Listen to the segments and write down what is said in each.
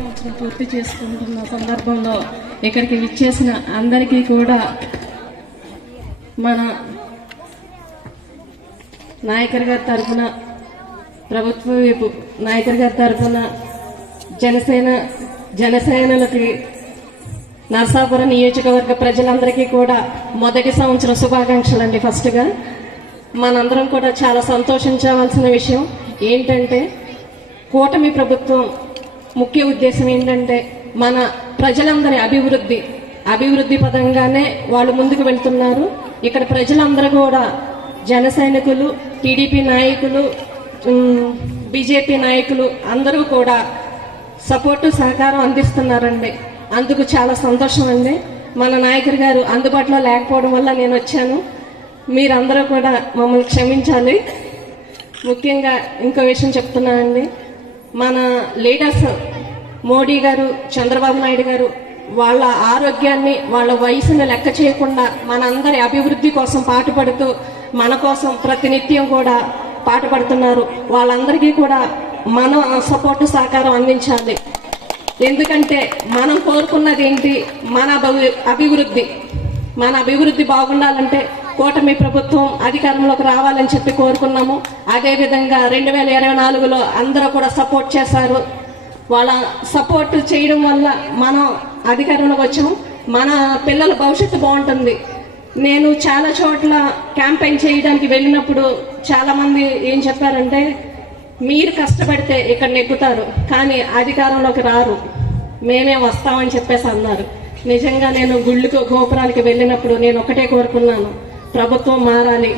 సంవత్సరం పూర్తి చేసుకుంటున్న సందర్భంలో ఇక్కడికి విచ్చేసిన అందరికీ కూడా మన నాయకర్ గారి తరఫున, ప్రభుత్వ వైపు నాయకర్ గారి తరఫున జనసేనలకి నరసాపురం నియోజకవర్గ ప్రజలందరికీ కూడా మొదటి సంవత్సరం శుభాకాంక్షలు అండి. ఫస్ట్గా మనందరం కూడా చాలా సంతోషించవలసిన విషయం ఏంటంటే, కూటమి ప్రభుత్వం ముఖ్య ఉద్దేశం ఏంటంటే మన ప్రజలందరి అభివృద్ధి పదంగానే వాళ్ళు ముందుకు వెళ్తున్నారు. ఇక్కడ ప్రజలందరూ కూడా జన సైనికులు, టీడీపీ నాయకులు, బీజేపీ నాయకులు అందరూ కూడా సపోర్టు సహకారం అందిస్తున్నారండి. అందుకు చాలా సంతోషం అండి. మన నాయకుడు గారు అందుబాటులో లేకపోవడం వల్ల నేను వచ్చాను. మీరందరూ కూడా మమ్మల్ని క్షమించాలి. ముఖ్యంగా ఇంకో విషయం చెప్తున్నానండి, మన లీడర్స్ మోడీ గారు, చంద్రబాబు నాయుడు గారు వాళ్ళ ఆరోగ్యాన్ని, వాళ్ళ వయసును లెక్క చేయకుండా మనందరి అభివృద్ధి కోసం పాటుపడుతూ మన కోసం ప్రతినిత్యం కూడా పాటుపడుతున్నారు. వాళ్ళందరికీ కూడా మన సపోర్టు సహకారం అందించాలి. ఎందుకంటే మనం కోరుకున్నది ఏంటి, మన అభివృద్ధి బాగుండాలంటే కూటమి ప్రభుత్వం అధికారంలోకి రావాలని చెప్పి కోరుకున్నాము. అదేవిధంగా 2024లో అందరూ కూడా సపోర్ట్ చేశారు. వాళ్ళ సపోర్ట్ చేయడం వల్ల మనం అధికారంలోకి వచ్చాము. మన పిల్లల భవిష్యత్తు బాగుంటుంది. నేను చాలా చోట్ల క్యాంపెయిన్ చేయడానికి వెళ్ళినప్పుడు చాలా మంది ఏం చెప్పారంటే, మీరు కష్టపడితే ఇక్కడ నెగ్గుతారు కానీ అధికారంలోకి రారు, మేమే వస్తామని చెప్పేసి అన్నారు. నిజంగా నేను గుళ్ళకు గోపురాలకి వెళ్ళినప్పుడు నేను ఒకటే కోరుకున్నాను, ప్రభుత్వం మారాలి,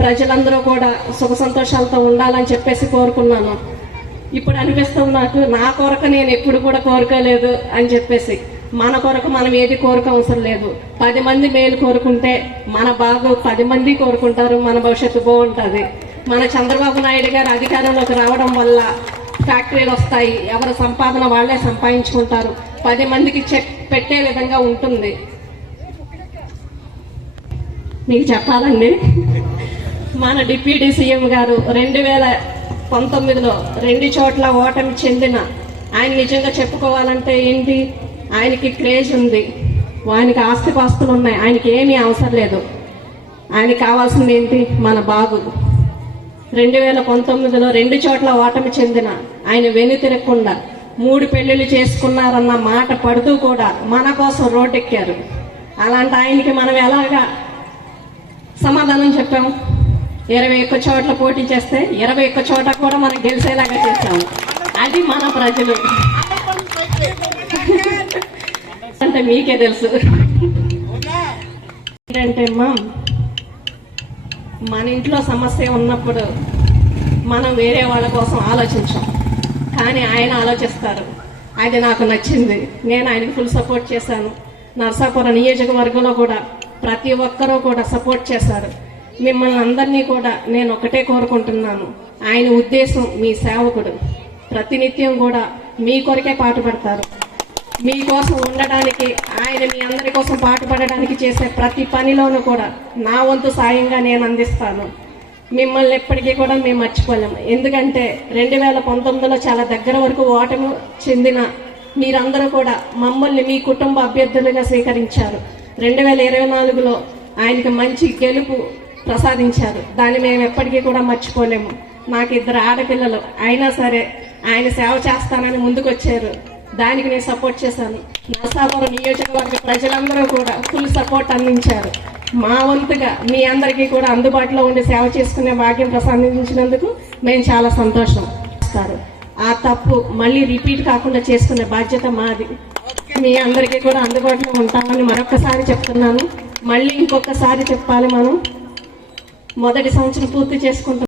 ప్రజలందరూ కూడా సుఖ సంతోషాలతో ఉండాలని చెప్పేసి కోరుకున్నాను. ఇప్పుడు అనిపిస్తుంది నాకు, నా కొరకు నేను ఎప్పుడు కూడా కోరుకోలేదు అని చెప్పేసి. మన కొరకు మనం ఏది కోరుక అవసరం లేదు. 10 మంది మేలు కోరుకుంటే మన బాగు 10 మంది కోరుకుంటారు, మన భవిష్యత్తు బాగుంటుంది. మన చంద్రబాబు నాయుడు గారు అధికారంలోకి రావడం వల్ల ఫ్యాక్టరీలు వస్తాయి, ఎవరి సంపాదన వాళ్లే సంపాదించుకుంటారు, 10 మందికి పెట్టే విధంగా ఉంటుంది. మీకు చెప్పాలండి, మన డిప్యూటీ సీఎం గారు 2019లో 2 చోట్ల ఓటమి చెందిన ఆయన నిజంగా చెప్పుకోవాలంటే ఏంటి, ఆయనకి క్రేజ్ ఉంది, ఆయనకి ఆస్తిపాస్తులు ఉన్నాయి, ఆయనకి ఏమీ అవసరం లేదు. ఆయనకి కావాల్సింది ఏంటి, మన బాగు. 2019లో 2 చోట్ల ఓటమి చెందిన ఆయన వెనుతిరగకుండా 3 పెళ్లిళ్ళు చేసుకున్నారన్న మాట పడుతూ కూడా మన కోసం రోడ్డెక్కారు. అలాంటి ఆయనకి మనం ఎలాగా సమాధానం చెప్పాము? 21 చోట్ల పోటీ చేస్తే 21 చోట కూడా మనం గెలిచేలాగా చేశాము. అది మన ప్రజలు అంటే మీకే తెలుసు. ఏంటంటే మన ఇంట్లో సమస్య ఉన్నప్పుడు మనం వేరే వాళ్ళ కోసం ఆలోచించాం, కానీ ఆయన ఆలోచిస్తారు. అది నాకు నచ్చింది. నేను ఆయనకు ఫుల్ సపోర్ట్ చేశాను. నరసాపురం నియోజకవర్గంలో కూడా ప్రతి ఒక్కరూ కూడా సపోర్ట్ చేశారు. మిమ్మల్ని అందరినీ కూడా నేను ఒకటే కోరుకుంటున్నాను, ఆయన ఉద్దేశం మీ సేవకుడు, ప్రతినిత్యం కూడా మీ కొరకే పాటుపడతారు. మీకోసం ఉండడానికి, ఆయన మీ అందరి కోసం పాటుపడడానికి చేసే ప్రతి పనిలోనూ కూడా నా వంతు సాయంగా నేను అందిస్తాను. మిమ్మల్ని ఎప్పటికీ కూడా మేము మర్చిపోలేము. ఎందుకంటే 2019లో చాలా దగ్గర వరకు ఓటమి చెందిన మీరందరూ కూడా మమ్మల్ని మీ కుటుంబ అభ్యర్థులుగా స్వీకరించారు. 2024లో ఆయనకి మంచి గెలుపు ప్రసాదించారు. దాన్ని మేము ఎప్పటికీ కూడా మర్చిపోలేము. నాకు 2 ఆడపిల్లలు అయినా సరే ఆయన సేవ చేస్తానని ముందుకు వచ్చారు. దానికి నేను సపోర్ట్ చేశాను. నరసాపురం నియోజకవర్గ ప్రజలందరూ కూడా ఫుల్ సపోర్ట్ అందించారు. మా వంతుగా మీ అందరికీ కూడా అందుబాటులో ఉండి సేవ చేసుకునే భాగ్యం ప్రసాదించినందుకు మేము చాలా సంతోషం. ఆ తప్పు మళ్ళీ రిపీట్ కాకుండా చేసుకునే బాధ్యత మాది. మీ అందరికీ కూడా అందుబాటులో ఉంటామని మరొకసారి చెప్తున్నాను. మళ్ళీ ఇంకొకసారి చెప్పాలి, మనం మొదటి సంవత్సరం పూర్తి చేసుకుంటాం.